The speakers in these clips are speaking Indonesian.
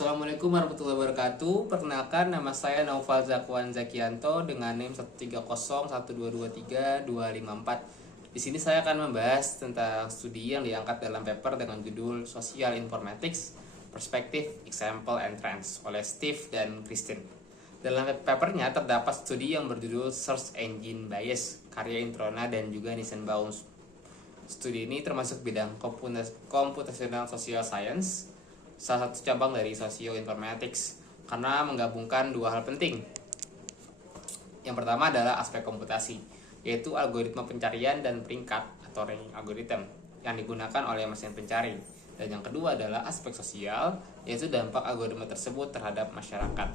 Assalamualaikum warahmatullahi wabarakatuh. Perkenalkan, nama saya Naufal Zakwan Zakianto dengan NIM 13012232254. Di sini saya akan membahas tentang studi yang diangkat dalam paper dengan judul Social Informatics, Perspective, Example, and Trends oleh Steve dan Christine. Dalam papernya terdapat studi yang berjudul Search Engine Bias, karya Introna dan juga Nissenbaum. Studi ini termasuk bidang computational social science, salah satu cabang dari socio-informatics, karena menggabungkan dua hal penting. Yang pertama adalah aspek komputasi, yaitu algoritma pencarian dan peringkat atau ranking algorithm yang digunakan oleh mesin pencari. Dan yang kedua adalah aspek sosial, yaitu dampak algoritma tersebut terhadap masyarakat.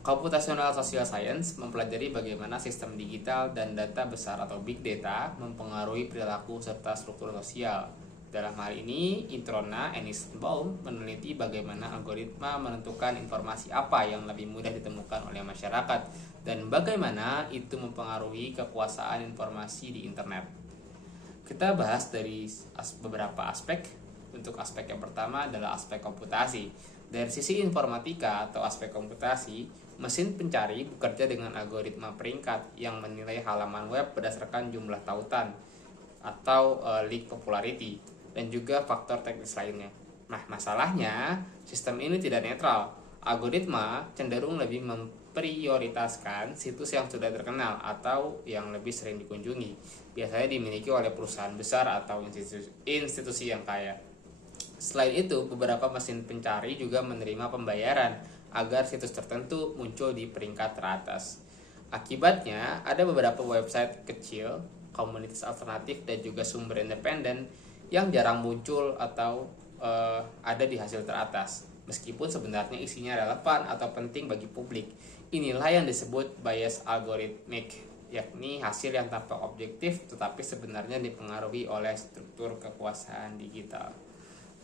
Computational Social Science mempelajari bagaimana sistem digital dan data besar atau big data mempengaruhi perilaku serta struktur sosial. Dalam hal ini, Introna and Nissenbaum meneliti bagaimana algoritma menentukan informasi apa yang lebih mudah ditemukan oleh masyarakat dan bagaimana itu mempengaruhi kekuasaan informasi di internet. Kita bahas dari beberapa aspek. Untuk aspek yang pertama adalah aspek komputasi. Dari sisi informatika atau aspek komputasi, mesin pencari bekerja dengan algoritma peringkat yang menilai halaman web berdasarkan jumlah tautan atau link popularity dan juga faktor teknis lainnya. Nah, masalahnya sistem ini tidak netral. Algoritma cenderung lebih memprioritaskan situs yang sudah terkenal atau yang lebih sering dikunjungi, biasanya dimiliki oleh perusahaan besar atau institusi yang kaya. Selain itu, beberapa mesin pencari juga menerima pembayaran agar situs tertentu muncul di peringkat teratas. Akibatnya, ada beberapa website kecil, komunitas alternatif, dan juga sumber independen yang jarang muncul atau ada di hasil teratas, meskipun sebenarnya isinya relevan atau penting bagi publik. Inilah yang disebut bias algorithmic, yakni hasil yang tampak objektif tetapi sebenarnya dipengaruhi oleh struktur kekuasaan digital.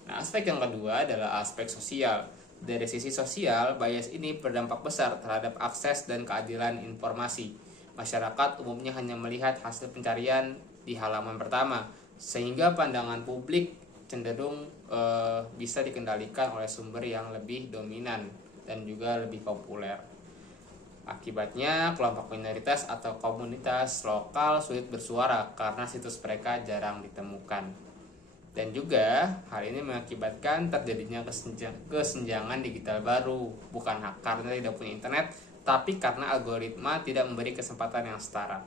Nah, aspek yang kedua adalah aspek sosial. Dari sisi sosial, bias ini berdampak besar terhadap akses dan keadilan informasi. Masyarakat umumnya hanya melihat hasil pencarian di halaman pertama, sehingga pandangan publik cenderung bisa dikendalikan oleh sumber yang lebih dominan dan juga lebih populer. Akibatnya, kelompok minoritas atau komunitas lokal sulit bersuara karena situs mereka jarang ditemukan. Dan juga hal ini mengakibatkan terjadinya kesenjangan digital baru, bukan karena tidak punya internet, tapi karena algoritma tidak memberi kesempatan yang setara.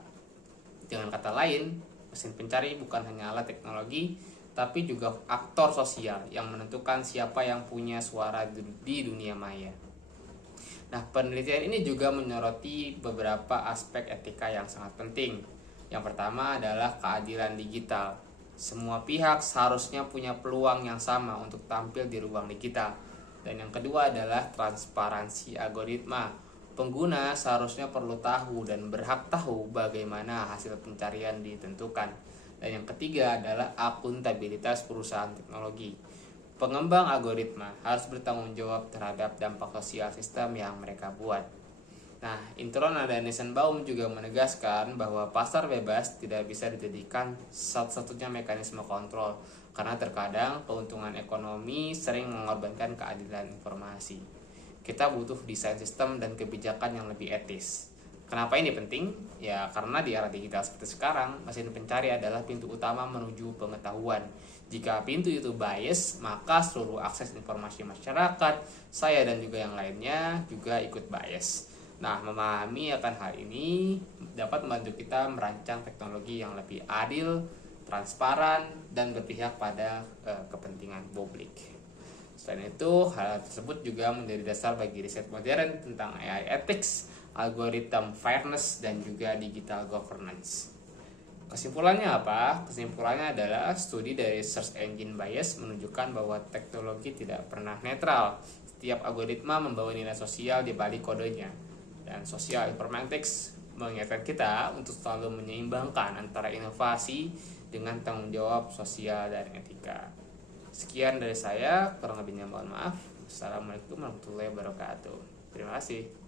Dengan kata lain, mesin pencari bukan hanya alat teknologi, tapi juga aktor sosial yang menentukan siapa yang punya suara di dunia maya. Nah, penelitian ini juga menyoroti beberapa aspek etika yang sangat penting. Yang pertama adalah keadilan digital. Semua pihak seharusnya punya peluang yang sama untuk tampil di ruang digital. Dan yang kedua adalah transparansi algoritma. Pengguna seharusnya perlu tahu dan berhak tahu bagaimana hasil pencarian ditentukan. Dan yang ketiga adalah akuntabilitas perusahaan teknologi. Pengembang algoritma harus bertanggung jawab terhadap dampak sosial sistem yang mereka buat. Nah, Introna dan Nissenbaum juga menegaskan bahwa pasar bebas tidak bisa dijadikan satu-satunya mekanisme kontrol, karena terkadang keuntungan ekonomi sering mengorbankan keadilan informasi. Kita butuh desain sistem dan kebijakan yang lebih etis. Kenapa ini penting? Ya, karena di era digital seperti sekarang, mesin pencari adalah pintu utama menuju pengetahuan. Jika pintu itu bias, maka seluruh akses informasi masyarakat, saya dan juga yang lainnya juga ikut bias. Nah, memahami akan hal ini dapat membantu kita merancang teknologi yang lebih adil, transparan, dan berpihak pada kepentingan publik. Selain itu, hal tersebut juga menjadi dasar bagi riset modern tentang AI ethics, algorithm fairness, dan juga digital governance. Kesimpulannya apa? Kesimpulannya adalah studi dari Search Engine Bias menunjukkan bahwa teknologi tidak pernah netral. Setiap algoritma membawa nilai sosial di balik kodenya. Dan Social Informatics mengingatkan kita untuk selalu menyeimbangkan antara inovasi dengan tanggung jawab sosial dan etika. Sekian dari saya, kurang lebihnya mohon maaf. Assalamualaikum warahmatullahi wabarakatuh. Terima kasih.